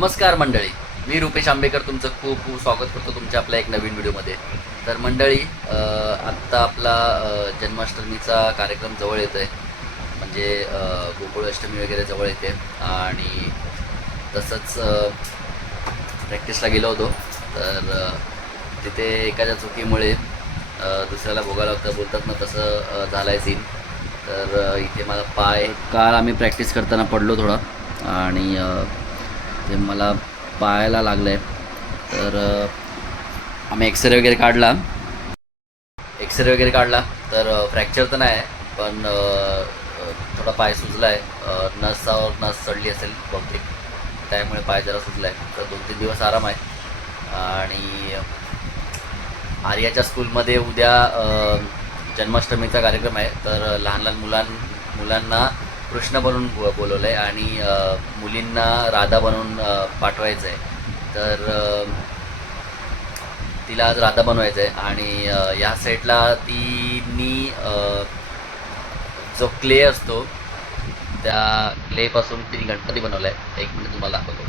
नमस्कार मंडळी. मी रुपेश आंबेकर तुमचं खूप खूप स्वागत करतो तुमच्या आपल्या एक नवीन व्हिडिओमध्ये. तर मंडळी आत्ता आपला जन्माष्टमीचा कार्यक्रम जवळ येतो आहे म्हणजे गोकुळाष्टमी वगैरे जवळ येते. आणि तसंच प्रॅक्टिसला गेलो होतो. तर तिथे एखाद्या चुकीमुळे दुसऱ्याला भोगायला लागतं बोलतात ना तसं झालं आहे सीन तर इथे माझा पाय काल आम्ही प्रॅक्टिस करताना पडलो थोडा. आणि ते मला पायाला लागलं. आहे तर आम्ही एक्सरे वगैरे काढला. एक्सरे वगैरे काढला. तर फ्रॅक्चर तर नाही आहे पण थोडा पाय सुजला आहे नसावर नस चढली असेल बहुतेक. त्यामुळे पाय जरा सुजला आहे तर दोन तीन दिवस आराम आहे. आणि आर्याच्या स्कूलमध्ये उद्या जन्माष्टमीचा कार्यक्रम आहे. तर लहान लहान मुलां मुलांना कृष्ण बनवून बो बोलवलं आहे आणि मुलींना राधा बनवून पाठवायचं आहे तर तिला आज राधा बनवायचं आहे आणि या साईडला तिनी जो क्ले असतो त्या क्लेपासून तिने गणपती बनवला आहे एक मिनिट तुम्हाला दाखवतो.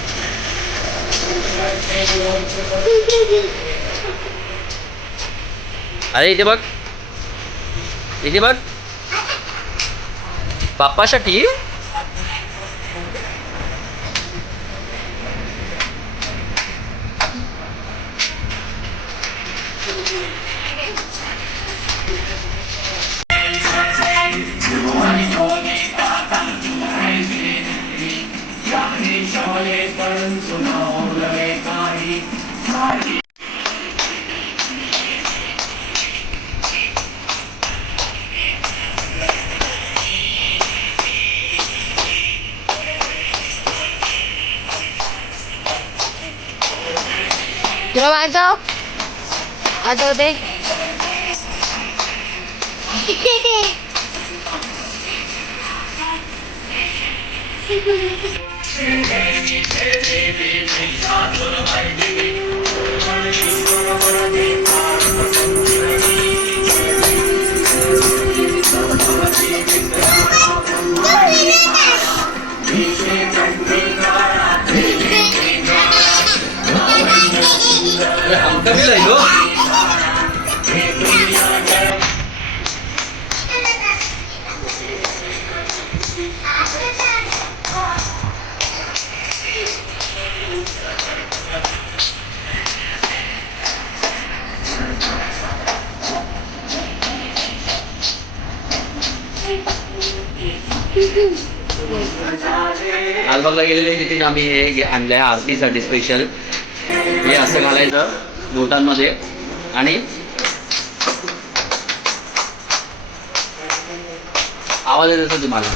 अरे इथे बघ. इथे बघ. बाप्पासाठी? तुला वाजव वाजव दे लालबागला गेलेले तिथे आम्ही हे घे- आणलंय आरतीसाठी स्पेशल हे असं घालायचं बोटांमध्ये आणि आवाज येत तुम्हाला.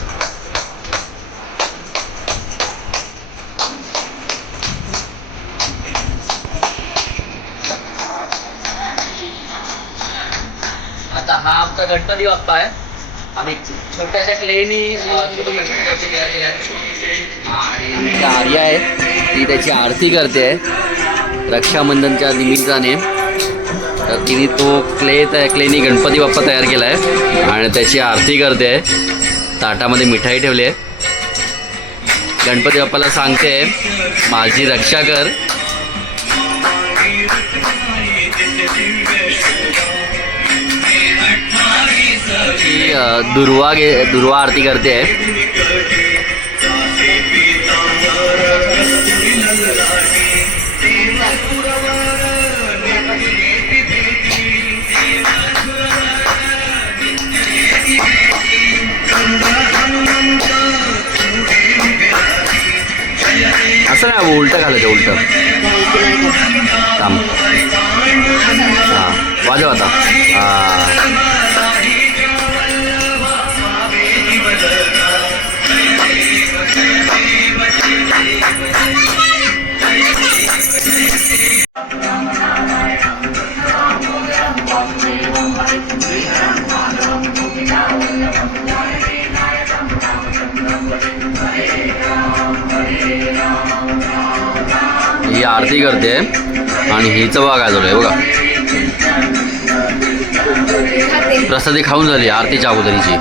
आता हा आमचा गणपती बाप्पा आहे. छोट्याशा क्लेनी आणि आर्या आहे ती त्याची आरती करते रक्षाबंधनच्या निमित्ताने. तर तिने तो क्ले त्या क्लेनी गणपती बाप्पा तयार केला आहे आणि त्याची आरती करते ताटामध्ये मिठाई ठेवली आहे. गणपती बाप्पाला सांगते माझी रक्षा कर. ती दुर्वा गे दुर्वा आरती करते आहे असं नाही उलटं घालायचं उलटं. थांब. हां वाजव आता. हां. ही आरती करते आणि हिचं बघा काय झालंय बघा. प्रसादी खाऊन झाली आरतीच्या अगोदरीची.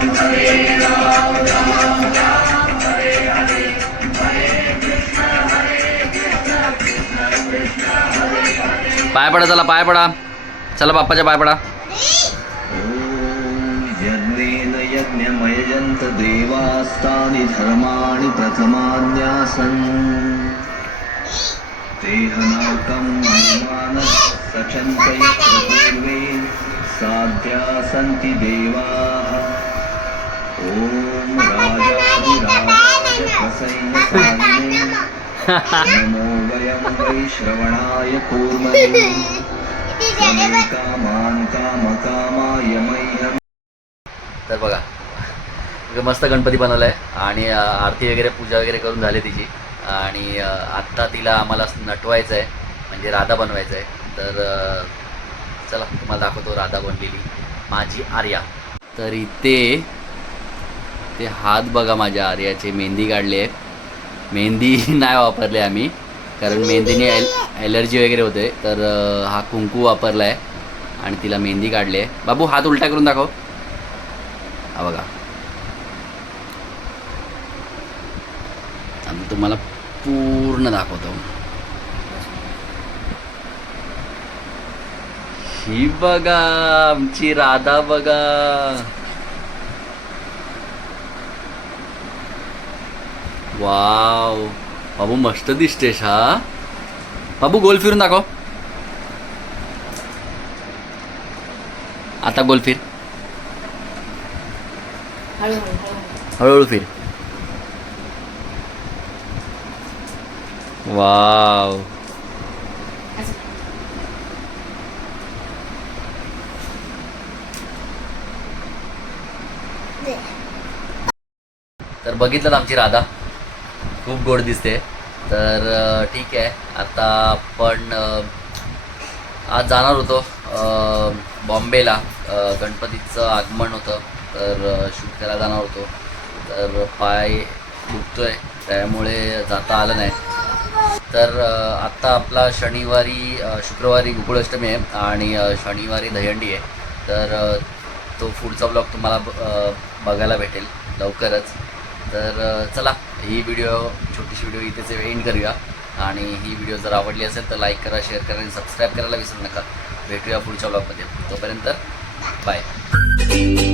पाय पडा चला पाय पडा. चला बाप्पाच्या पाय पडा. यज्ञेन यज्ञमयजन्त देवास्तानि धर्माणि प्रथमान्यासन्। देहनाकं हनुमानः सचन्तयत्र पूर्वे साध्या सन्ति देवाः। ॐ प्रसन्नसायिने नमो वयं वै श्रवणाय कूर्महे समे कामान् कामकामाय मह्यम् तर बघा मस्त गणपती बनवला आहे आणि आरती वगैरे पूजा वगैरे करून झाली तिची. आणि आत्ता तिला आम्हाला नटवायचं आहे म्हणजे राधा बनवायचं आहे तर चला तुम्हाला दाखवतो राधा बनलेली माझी आर्या. तर इथे ते हात बघा माझ्या आर्याचे मेहंदी काढले आहे. मेहंदी नाही वापरले आम्ही कारण मेहंदीने एल ॲलर्जी वगैरे होते. तर हा कुंकू वापरला आहे आणि तिला मेहंदी काढली आहे. बाबू हात उलटा करून दाखव. हा बघा आम्ही तुम्हाला पूर्ण दाखवतो. ही बघा आमची राधा बघा. वाव. बाबू मस्त दिसतेस हा. बाबू गोल फिरून दाखव. आता गोल फिर. हळूहळू फिर. वाव. तर बघितलं आमची राधा? खूप गोड दिसते. तर ठीक आहे. आता आपण आज जाणार होतो अं, बॉम्बेला. गणपतीचं आगमन होतं. तर शूट करायला जाणार होतो. तर पाय दुखतोय त्यामुळे जाता आलं नाही. तर आत्ता आपला शनिवारी शुक्रवारी गोकुळाष्टमी आहे आणि शनिवारी दहंडी आहे. तर तो पुढचा ब्लॉग तुम्हाला ब- बघायला भेटेल लवकरच. तर चला ही व्हिडिओ छोटीशी व्हिडिओ इथेच एंड करूया. आणि ही व्हिडिओ जर आवडली असेल तर लाईक करा शेअर करा आणि सबस्क्राईब करायला विसरू नका. भेटूया पुढच्या ब्लॉगमध्ये. तोपर्यंत बाय